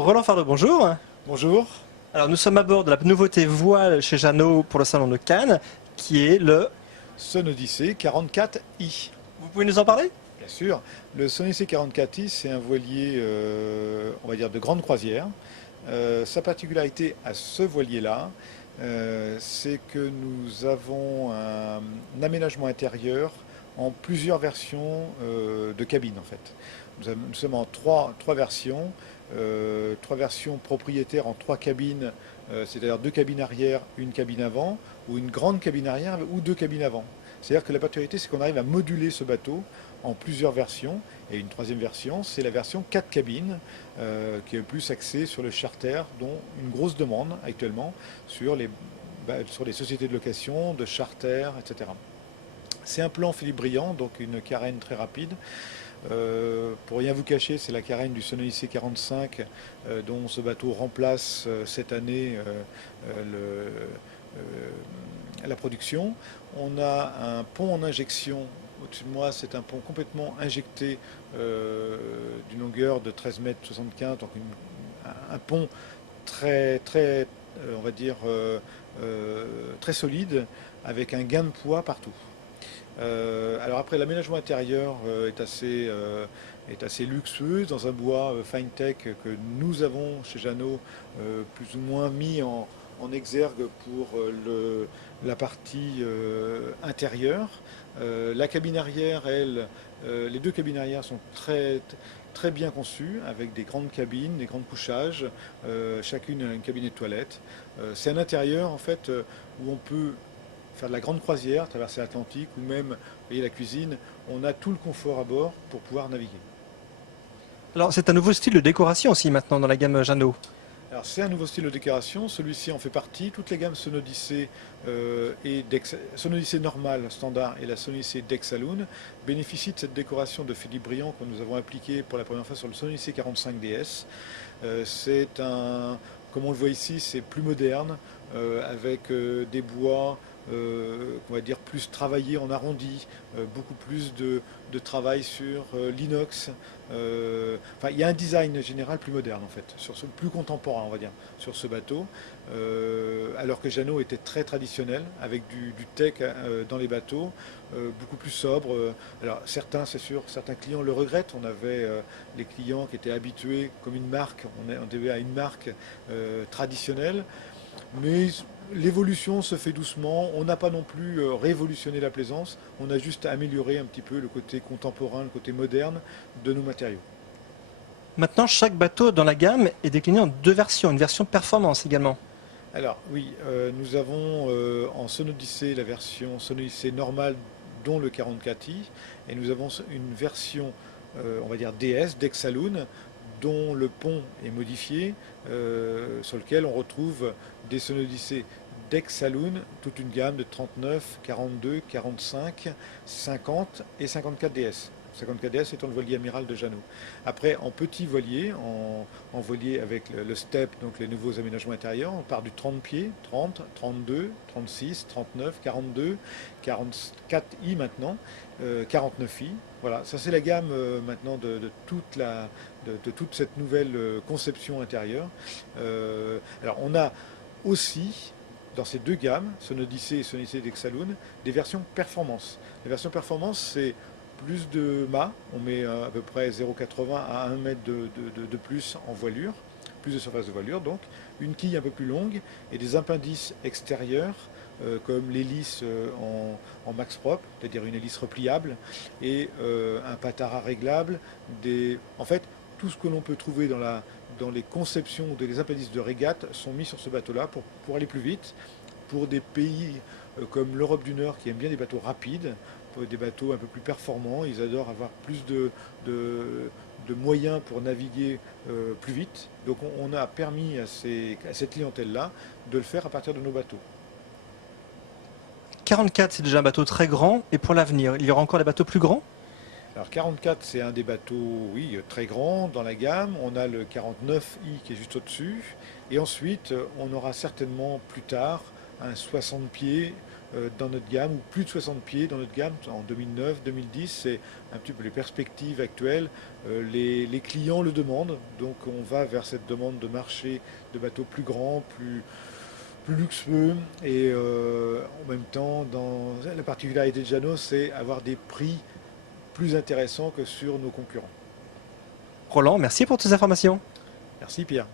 Roland Fardeau, bonjour. Bonjour. Alors nous sommes à bord de la nouveauté voile chez Jeannot pour le salon de Cannes, qui est le... Sun Odyssey 44i. Vous pouvez nous en parler? Bien sûr. Le Sun Odyssey 44i, c'est un voilier, on va dire, de grande croisière. Sa particularité à ce voilier-là, c'est que nous avons un aménagement intérieur en plusieurs versions de cabine en fait. Nous sommes en trois versions. Trois versions propriétaires en trois cabines, c'est-à-dire deux cabines arrière, une cabine avant, ou une grande cabine arrière ou deux cabines avant. C'est-à-dire que la particularité, c'est qu'on arrive à moduler ce bateau en plusieurs versions. Et une troisième version, c'est la version 4 cabines, qui est plus axée sur le charter, dont une grosse demande actuellement sur les sociétés de location, de charter, etc. C'est un plan Philippe Briand, donc une carène très rapide. Pour rien vous cacher, c'est la carène du Sun Odyssey 45 dont ce bateau remplace cette année la production. On a un pont en injection. Au-dessus de moi, c'est un pont complètement injecté d'une longueur de 13 mètres 75, donc un pont très on va dire, très solide, avec un gain de poids partout. Alors après, l'aménagement intérieur est assez luxueux, dans un bois fine-tech que nous avons chez Jeannot plus ou moins mis en exergue pour la partie intérieure. La cabine arrière, elle, les deux cabines arrière sont très bien conçues, avec des grandes cabines, des grands couchages, chacune a une cabinet de toilette. C'est un intérieur en fait où on peut faire de la grande croisière, traverser l'Atlantique ou même, vous voyez, la cuisine. On a tout le confort à bord pour pouvoir naviguer. Alors c'est un nouveau style de décoration aussi maintenant dans la gamme Jeannot. Alors c'est un nouveau style de décoration, celui-ci en fait partie. Toutes les gammes Sun Odyssey Sun Odyssey normal, standard, et la Sun Odyssey Deck Saloon bénéficient de cette décoration de Philippe Briand que nous avons appliquée pour la première fois sur le Sun Odyssey 45 DS. Comme on le voit ici, c'est plus moderne, avec des bois, on va dire plus travaillés en arrondi, beaucoup plus de travail sur l'inox. Enfin, il y a un design général plus moderne en fait, plus contemporain on va dire, sur ce bateau, alors que Jeannot était très traditionnel, avec du tech dans les bateaux, beaucoup plus sobre. Alors certains, c'est sûr, certains clients le regrettent. On avait les clients qui étaient habitués comme une marque, on devait à une marque traditionnelle, mais l'évolution se fait doucement. On n'a pas non plus révolutionné la plaisance, on a juste amélioré un petit peu le côté contemporain, le côté moderne de nos matériaux. Maintenant chaque bateau dans la gamme est décliné en deux versions, une version performance également. Alors oui, nous avons en Sun Odyssey la version Sun Odyssey normale, dont le 44i, et nous avons une version, on va dire DS, Deck Saloon, dont le pont est modifié, sur lequel on retrouve des Sun Odyssey Deck Saloon, toute une gamme de 39, 42, 45, 50 et 54 DS. 54 DS étant le voilier amiral de Jeannot. Après, en petit voilier, en voilier avec le step, donc les nouveaux aménagements intérieurs, on part du 30 pieds, 30, 32, 36, 39, 42, 44i maintenant, 49i. Voilà, ça c'est la gamme maintenant de toute cette nouvelle conception intérieure. Alors on a aussi, dans ces deux gammes, Sun Odyssey et Sun Odyssey Deck Saloon, des versions performance. Les versions performance, c'est plus de mât, on met à peu près 0,80 à 1 mètre de plus en voilure, plus de surface de voilure, donc une quille un peu plus longue et des appendices extérieurs comme l'hélice en max propre, c'est-à-dire une hélice repliable, et un patara réglable. En fait, tout ce que l'on peut trouver dans les conceptions des appendices de régate sont mis sur ce bateau-là pour aller plus vite. Pour des pays comme l'Europe du Nord qui aiment bien des bateaux rapides, pour des bateaux un peu plus performants, ils adorent avoir plus de moyens pour naviguer plus vite. Donc on a permis à cette clientèle-là de le faire à partir de nos bateaux. 44 c'est déjà un bateau très grand, et pour l'avenir, il y aura encore des bateaux plus grands? Alors 44, c'est un des bateaux, oui, très grand dans la gamme. On a le 49i qui est juste au-dessus. Et ensuite, on aura certainement plus tard un 60 pieds dans notre gamme, ou plus de 60 pieds dans notre gamme en 2009, 2010. C'est un petit peu les perspectives actuelles. Les clients le demandent, donc on va vers cette demande de marché de bateaux plus grands, plus luxueux, et en même temps, la particularité de Jeanneau, c'est avoir des prix plus intéressants que sur nos concurrents. Roland, merci pour toutes ces informations. Merci Pierre.